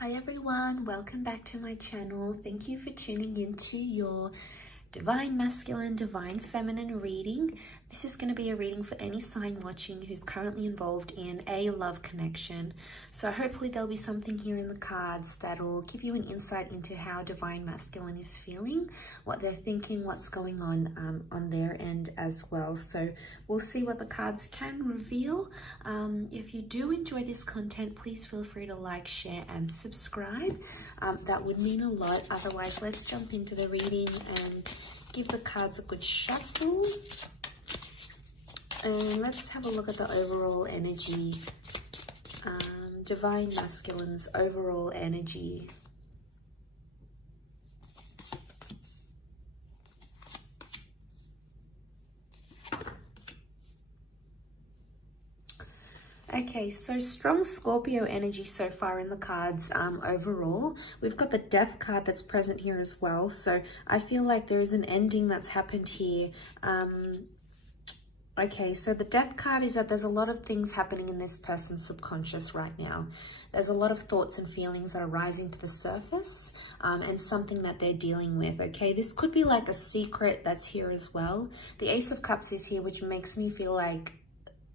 Hi everyone, welcome back to my channel. Thank you for tuning into your Divine Masculine, Divine Feminine reading. This is going to be a reading for any sign watching who's currently involved in a love connection. So hopefully there'll be something here in the cards that'll give you an insight into how Divine Masculine is feeling, what they're thinking, what's going on their end as well. So we'll see what the cards can reveal. If you do enjoy this content, please feel free to like, share and subscribe. That would mean a lot. Otherwise, let's jump into the reading and give the cards a good shuffle. And let's have a look at the overall energy. Divine Masculine's overall energy. Okay, so strong Scorpio energy so far in the cards overall. We've got the Death card that's present here as well. So I feel like there is an ending that's happened here. Okay, so the Death card is that there's a lot of things happening in this person's subconscious right now. There's a lot of thoughts and feelings that are rising to the surface and something that they're dealing with, okay? This could be like a secret that's here as well. The Ace of Cups is here, which makes me feel like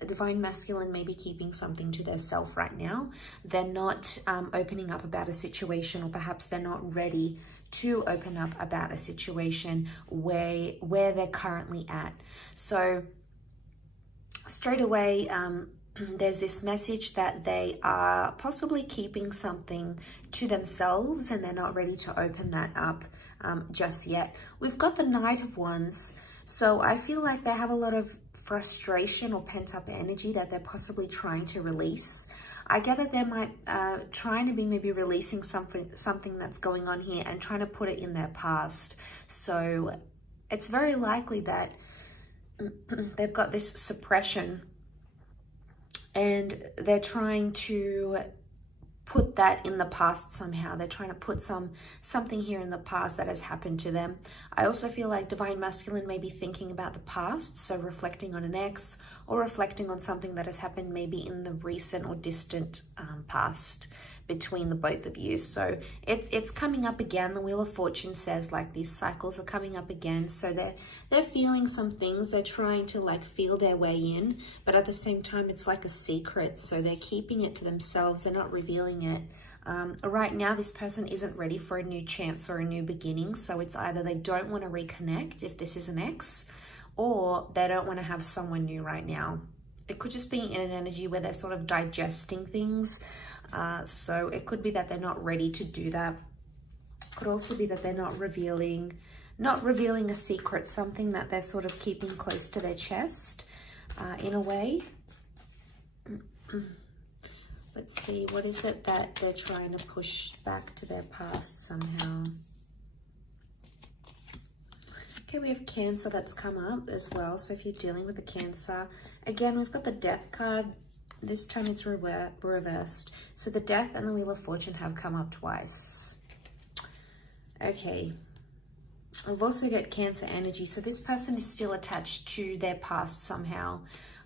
Divine Masculine may be keeping something to their self right now. They're not opening up about a situation, or perhaps they're not ready to open up about a situation where they're currently at. So straight away, there's this message that they are possibly keeping something to themselves and they're not ready to open that up just yet. We've got the Knight of Wands. So I feel like they have a lot of frustration or pent-up energy that they're possibly trying to release. I get that they might trying to be maybe releasing something that's going on here and trying to put it in their past. So it's very likely that they've got this suppression and they're trying to put that in the past somehow. They're trying to put something here in the past that has happened to them. I also feel like Divine Masculine may be thinking about the past, so reflecting on an ex or reflecting on something that has happened maybe in the recent or distant past between the both of you. So it's coming up again. The Wheel of Fortune says like these cycles are coming up again. So they're feeling some things. They're trying to like feel their way in, but at the same time it's like a secret. So they're keeping it to themselves. They're not revealing it. Right now this person isn't ready for a new chance or a new beginning. So it's either they don't want to reconnect if this is an ex, or they don't want to have someone new right now. It could just be in an energy where they're sort of digesting things. So it could be that they're not ready to do that. Could also be that they're not revealing a secret, something that they're sort of keeping close to their chest in a way. Let's see, what is it that they're trying to push back to their past somehow? Okay, we have Cancer that's come up as well. So if you're dealing with a Cancer, again, we've got the Death card. This time it's reversed. So the Death and the Wheel of Fortune have come up twice. Okay. We've also got Cancer energy. So this person is still attached to their past somehow.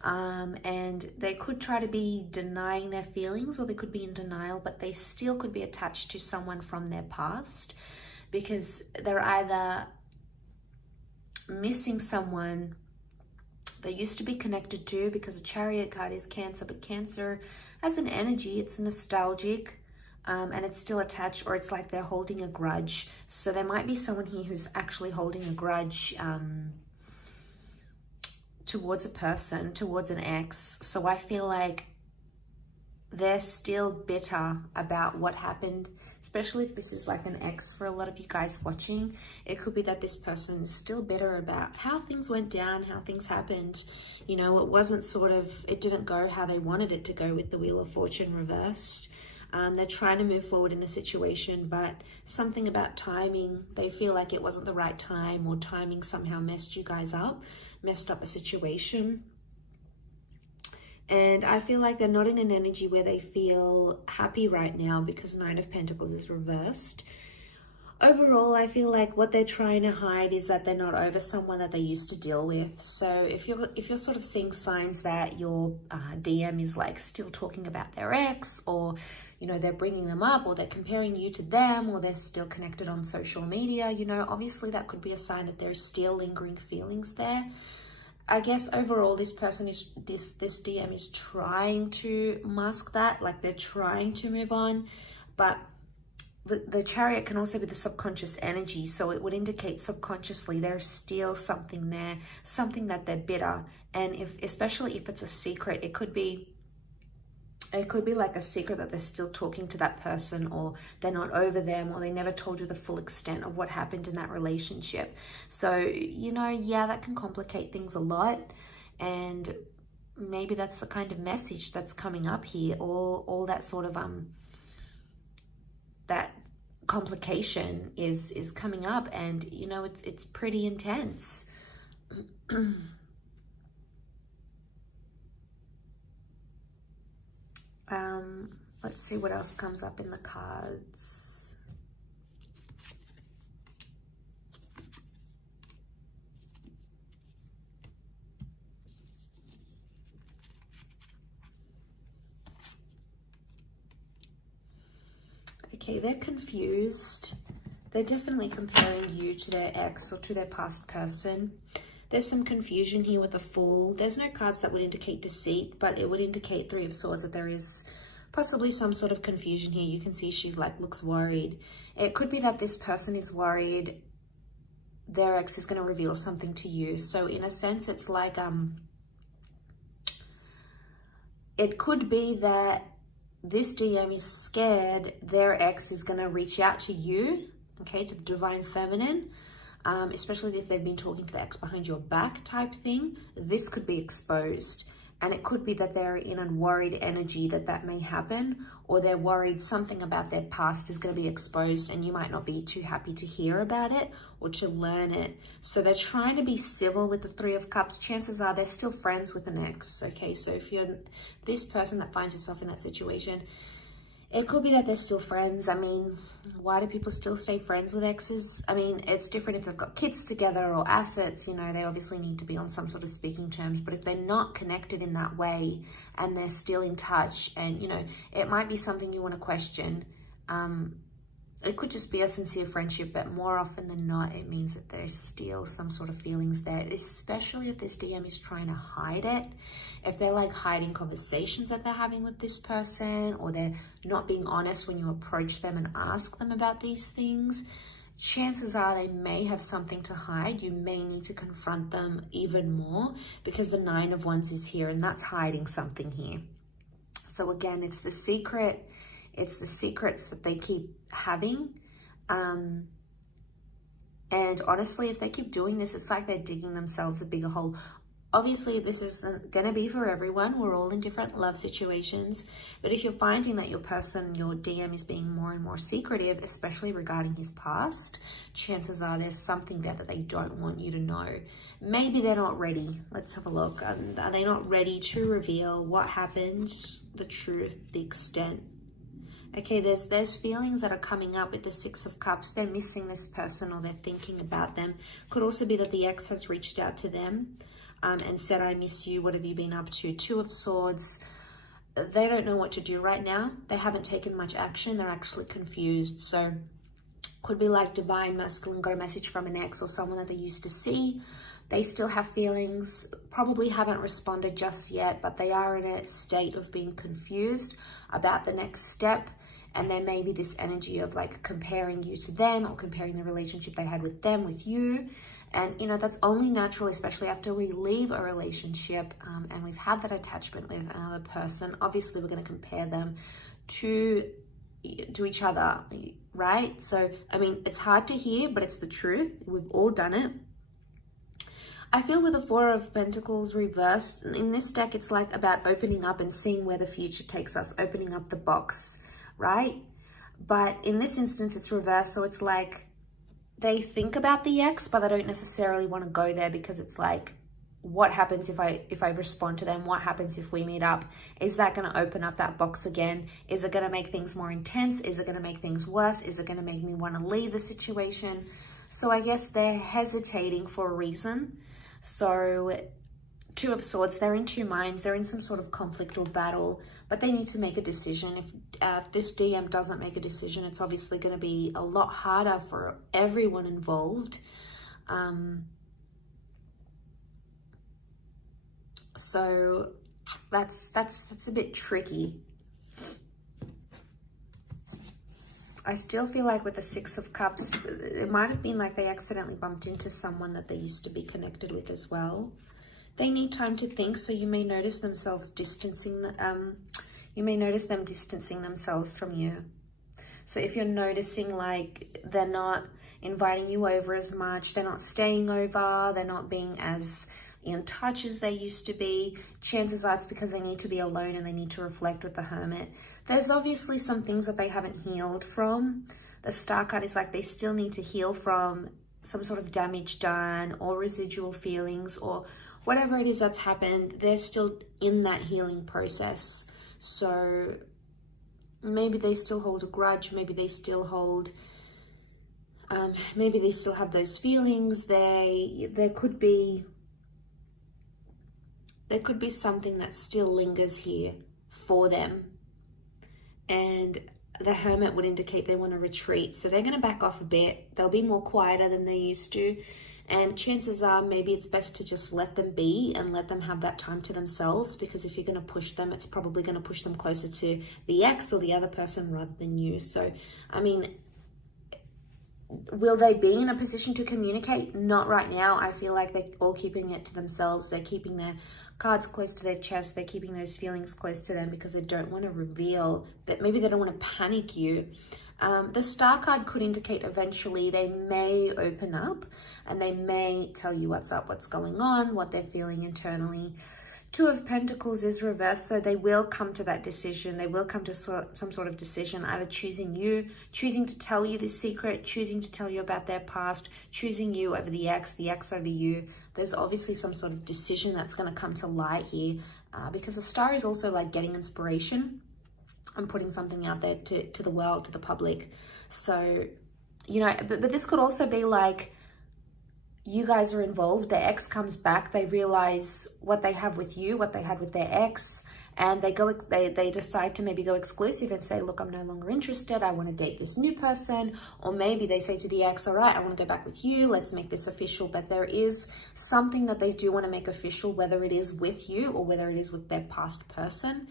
And they could try to be denying their feelings, or they could be in denial, but they still could be attached to someone from their past, because they're either missing someone they used to be connected to, because the Chariot card is Cancer, but Cancer as an energy, it's nostalgic and it's still attached, or it's like they're holding a grudge. So there might be someone here who's actually holding a grudge towards a person, towards an ex. So I feel like they're still bitter about what happened, especially if this is like an ex for a lot of you guys watching. It could be that this person is still bitter about how things went down, how things happened. You know, it wasn't it didn't go how they wanted it to go with the Wheel of Fortune reversed. They're trying to move forward in a situation, but something about timing, they feel like it wasn't the right time, or timing somehow messed you guys up, messed up a situation. And I feel like they're not in an energy where they feel happy right now, because Nine of Pentacles is reversed. Overall, I feel like what they're trying to hide is that they're not over someone that they used to deal with. So if you're sort of seeing signs that your DM is like still talking about their ex, or you know, they're bringing them up, or they're comparing you to them, or they're still connected on social media, you know, obviously that could be a sign that there's still lingering feelings there. I guess overall this person is, this DM is trying to mask that, like they're trying to move on, but the Chariot can also be the subconscious energy, so it would indicate subconsciously there's still something there, something that they're bitter. And especially if it's a secret, it could be like a secret that they're still talking to that person, or they're not over them, or they never told you the full extent of what happened in that relationship. So, you know, yeah, that can complicate things a lot. And maybe that's the kind of message that's coming up here, all that sort of that complication is coming up, and you know, it's pretty intense. Let's see what else comes up in the cards. Okay, they're confused. They're definitely comparing you to their ex or to their past person. There's some confusion here with the Fool. There's no cards that would indicate deceit, but it would indicate Three of Swords, that there is possibly some sort of confusion here. You can see she like looks worried. It could be that this person is worried their ex is going to reveal something to you. So in a sense, it's like it could be that this DM is scared their ex is going to reach out to you, okay, to the Divine Feminine, especially if they've been talking to the ex behind your back type thing. This could be exposed. And it could be that they're in a worried energy that may happen, or they're worried something about their past is going to be exposed and you might not be too happy to hear about it or to learn it. So they're trying to be civil with the Three of Cups. Chances are they're still friends with an ex, okay? So if you're this person that finds yourself in that situation, it could be that they're still friends. I mean, why do people still stay friends with exes? I mean, it's different if they've got kids together or assets, you know, they obviously need to be on some sort of speaking terms. But if they're not connected in that way and they're still in touch, and, you know, it might be something you want to question. It could just be a sincere friendship, but more often than not, it means that there's still some sort of feelings there, especially if this DM is trying to hide it. If they're like hiding conversations that they're having with this person, or they're not being honest when you approach them and ask them about these things, chances are they may have something to hide. You may need to confront them even more, because the Nine of Wands is here, and that's hiding something here. So again, it's the secret. It's the secrets that they keep having. And honestly, if they keep doing this, it's like they're digging themselves a bigger hole. Obviously, this isn't going to be for everyone. We're all in different love situations. But if you're finding that your person, your DM, is being more and more secretive, especially regarding his past, chances are there's something there that they don't want you to know. Maybe they're not ready. Let's have a look. Are they not ready to reveal what happened, the truth, the extent? Okay, there's feelings that are coming up with the Six of Cups. They're missing this person, or they're thinking about them. Could also be that the ex has reached out to them and said, I miss you, what have you been up to? Two of Swords. They don't know what to do right now. They haven't taken much action. They're actually confused. So could be like Divine Masculine got a message from an ex or someone that they used to see. They still have feelings, probably haven't responded just yet, but they are in a state of being confused about the next step. And there may be this energy of like comparing you to them, or comparing the relationship they had with them with you. And, you know, that's only natural, especially after we leave a relationship and we've had that attachment with another person. Obviously, we're going to compare them to each other, right? So, I mean, it's hard to hear, but it's the truth. We've all done it. I feel with the Four of Pentacles reversed, in this deck, it's like about opening up and seeing where the future takes us, opening up the box, right? But in this instance, it's reversed. So it's like they think about the ex, but they don't necessarily want to go there, because it's like, what happens if I respond to them? What happens if we meet up? Is that going to open up that box again? Is it going to make things more intense? Is it going to make things worse? Is it going to make me want to leave the situation? So I guess they're hesitating for a reason. So Two of Swords, they're in two minds. They're in some sort of conflict or battle, but they need to make a decision. If this DM doesn't make a decision, it's obviously going to be a lot harder for everyone involved. So that's a bit tricky. I still feel like with the Six of Cups, it might have been like they accidentally bumped into someone that they used to be connected with as well. They need time to think, so you may notice themselves distancing, you may notice them distancing themselves from you. So if you're noticing like they're not inviting you over as much, they're not staying over, they're not being as in touch as they used to be, chances are it's because they need to be alone and they need to reflect with the Hermit. There's obviously some things that they haven't healed from. The Star card is like they still need to heal from some sort of damage done or residual feelings or whatever it is that's happened. They're still in that healing process. So maybe they still hold a grudge, maybe they still hold, maybe they still have those feelings. There could be something that still lingers here for them. And the Hermit would indicate they want to retreat. So they're going to back off a bit. They'll be more quieter than they used to. And chances are maybe it's best to just let them be and let them have that time to themselves, because if you're going to push them, it's probably going to push them closer to the ex or the other person rather than you. So, I mean, will they be in a position to communicate? Not right now. I feel like they're all keeping it to themselves. They're keeping their cards close to their chest. They're keeping those feelings close to them because they don't want to reveal that. Maybe they don't want to panic you. The Star card could indicate eventually they may open up and they may tell you what's up, what's going on, what they're feeling internally. Two of Pentacles is reversed, so they will come to that decision. They will come to some sort of decision, either choosing you, choosing to tell you this secret, choosing to tell you about their past, choosing you over the ex over you. There's obviously some sort of decision that's going to come to light here, because the Star is also like getting inspiration and putting something out there to the world, to the public. So, you know, but this could also be like, you guys are involved, the ex comes back, they realize what they have with you, what they had with their ex, and they decide to maybe go exclusive and say, look, I'm no longer interested, I want to date this new person. Or maybe they say to the ex, all right, I want to go back with you, let's make this official. But there is something that they do want to make official, whether it is with you or whether it is with their past person.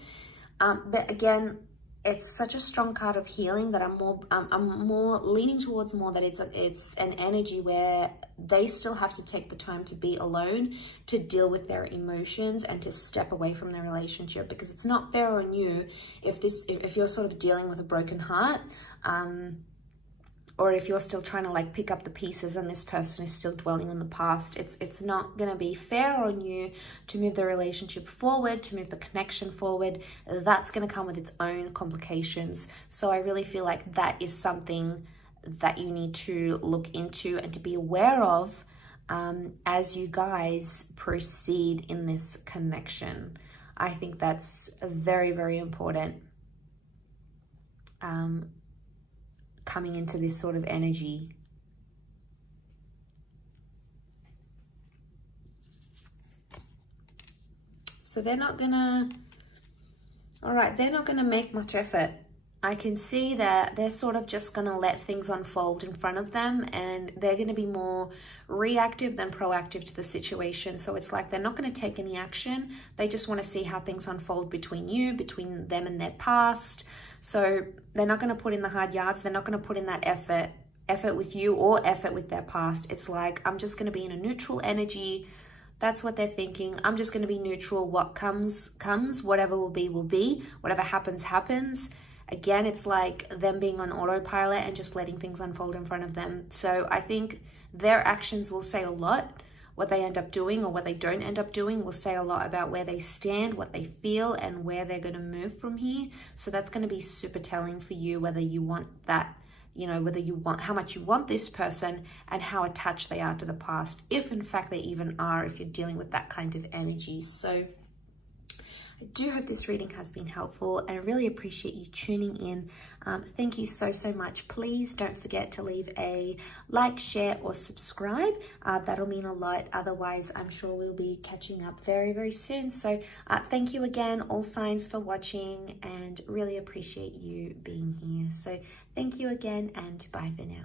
But again, it's such a strong card of healing that I'm more leaning towards more that it's an energy where they still have to take the time to be alone, to deal with their emotions and to step away from their relationship, because it's not fair on you if you're sort of dealing with a broken heart, or if you're still trying to like pick up the pieces and this person is still dwelling on the past. It's not going to be fair on you to move the relationship forward, to move the connection forward. That's going to come with its own complications. So I really feel like that is something that you need to look into and to be aware of as you guys proceed in this connection. I think that's very, very important. Coming into this sort of energy. So they're not gonna, all right, they're not gonna make much effort. I can see that they're sort of just gonna let things unfold in front of them, and they're gonna be more reactive than proactive to the situation. So it's like they're not gonna take any action. They just wanna see how things unfold between you, between them and their past. So they're not going to put in the hard yards. They're not going to put in that effort with you or effort with their past. It's like, I'm just going to be in a neutral energy. That's what they're thinking. I'm just going to be neutral. What comes, comes. Whatever will be, will be. Whatever happens, happens. Again, it's like them being on autopilot and just letting things unfold in front of them. So I think their actions will say a lot. What they end up doing or what they don't end up doing will say a lot about where they stand, what they feel, and where they're going to move from here. So that's going to be super telling for you, whether you want that, you know, whether you want, how much you want this person and how attached they are to the past, if in fact they even are, if you're dealing with that kind of energy. So I do hope this reading has been helpful, and I really appreciate you tuning in. Thank you so much. Please don't forget to leave a like, share, or subscribe. That'll mean a lot. Otherwise, I'm sure we'll be catching up very soon. So thank you again, all signs, for watching, and really appreciate you being here. So thank you again, and bye for now.